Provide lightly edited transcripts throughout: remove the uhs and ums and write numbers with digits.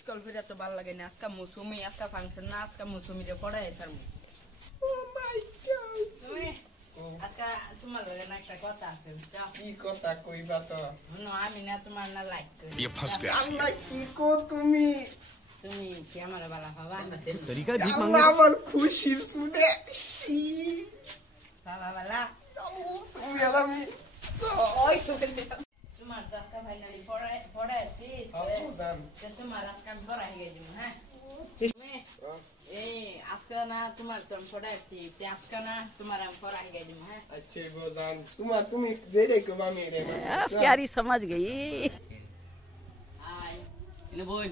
School ফিরে তো ভালো লাগে না আজকে মৌসুমি আজকে ফাংশন না আজকে মৌসুমিরে পড়াই স্যার ও মাই গড তুমি আজকে তোমার লাগে না একটা কথা আছে বুঝছো কি কথা কইবা তো নো আমি না তোমার না লাইক করি ये फंस गया আল্লাহ কি কো তুমি তুমি কি আমার বালা হবা तरीका भीख আল্লাহ मांगने আমার খুশি শুনে শি বাবা বালা তুমি আর আমি ওই তো তোমার আজকে ফাইনালি পড়াইছি আপু জান তোমার আজকে আমি পড়াই গেছি হ্যাঁ তুমি এই আজকে না তোমার তো আমি পড়াইছি আজকে না তোমার আমি পড়াই গেছি হ্যাঁ अच्छे गो जान তুমি যেরে কবা মেরে प्यारी समझ गई I Ini boy,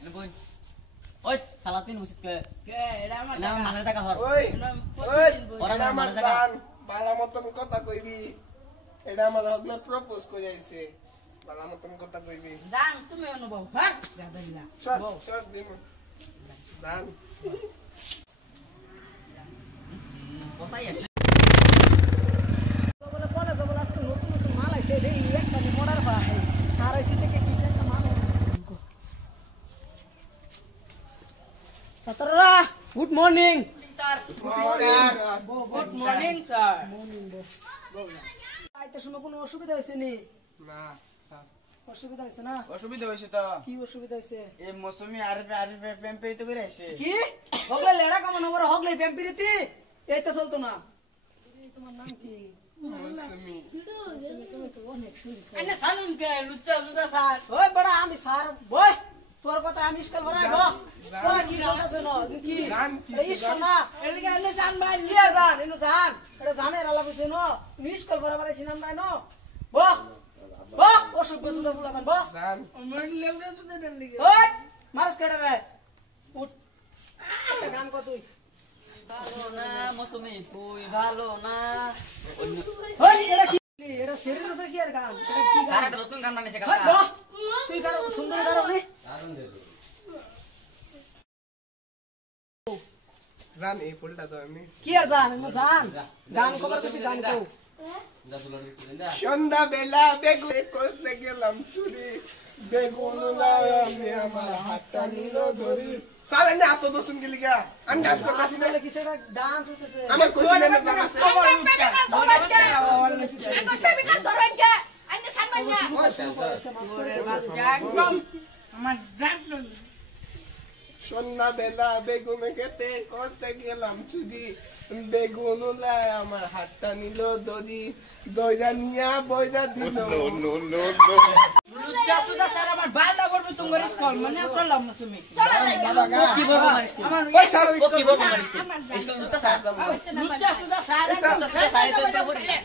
ini boy. Oi, salatin musit ke. কে এটা আমার Ini mana tak kahor? ওই ওই Orang এটা আমার mana tak? জান বালা মতন কথা কইবি এটা আমার হগলে প্রপোজ করে আইছে বালা মতন কথা কইবি জান তুমি অনুভব হ্যাঁ গাদা দিলা শট শট দিমু জান Bosa ya. বলে বলে যে বলে আজকে নতুন নতুন মাল আইছে রে একটা মডার বা সারা সিটে কে কিসে একটা মাল ছাত্ররা good morning sir good good morning sir আইতে সময় কোনো অসুবিধা হইছে নি না স্যার অসুবিধা হইছে না অসুবিধা হয়েছে তো কি অসুবিধা হইছে এই মৌসুমি আরবে প্যাম্পেরিতে করে আইছে কি হগলে লেড়া কামন হবে হগলে প্যাম্পিরিতি এইটা চলতো না তোমার নাম কি মৌসুমি তুমি তো অনেক সুন্দর এনে সালুন কে লুচ্চা লুচ্চা স্যার ওই বড়া আমি স্যার বই তোর কথা আমি স্কুল ভরাই গো তোরা কি চলতেছে না কি জান কি এই স্কুল না এলিগে এনে জান ভাই লিয়া জান এনো জান এটা জানের আলা কইছে ন নি স্কুল ভরাই ছিনাম নাই ন বো বো অসুখ সুদা ফুলা কান বো জান আমার লেবরে তো দেন লিগে ওই মারস কেডা রে উঠ একটা গান কর তুই Halo na, musumi kuy, halo na. ওই এটা কি এটা শরীরের উপরে কি আর গান এটা কি গান Sara terutun kan manis ওই sekali. বো তুই গান সুন্দর গান নি জান এই ফুলটা তো আমি কি আর জান জান গান কবার কিছু গান কও সন্ধ্যা বেলা বেগুন করতে গেলাম চুরি বেগুন আমি আমার হাতটা নিল ধরি সারে না তো দোসুন গেলি গা আমি ডান্স করতেছি না আসলে কিছু একটা ডান্স হইতেছে আমার কইছি না জান আছে একদম আমার জান সন্ধ্যা বেলা বেগুন খেতে করতে গেলাম চুরি বেগুন আমার হাতটা নিল ধরি দইরা নিয়া বইরা দিল লুচ্চা সুদা স্যার আমার বাইটা করবে তুমি কল মানে করলাম না তুমি Ki bawa manis kuy. ওই sir Ki bawa manis kuy. Iskul tuh sah. লুচ্চা সুদা sir Saya itu sudah boleh.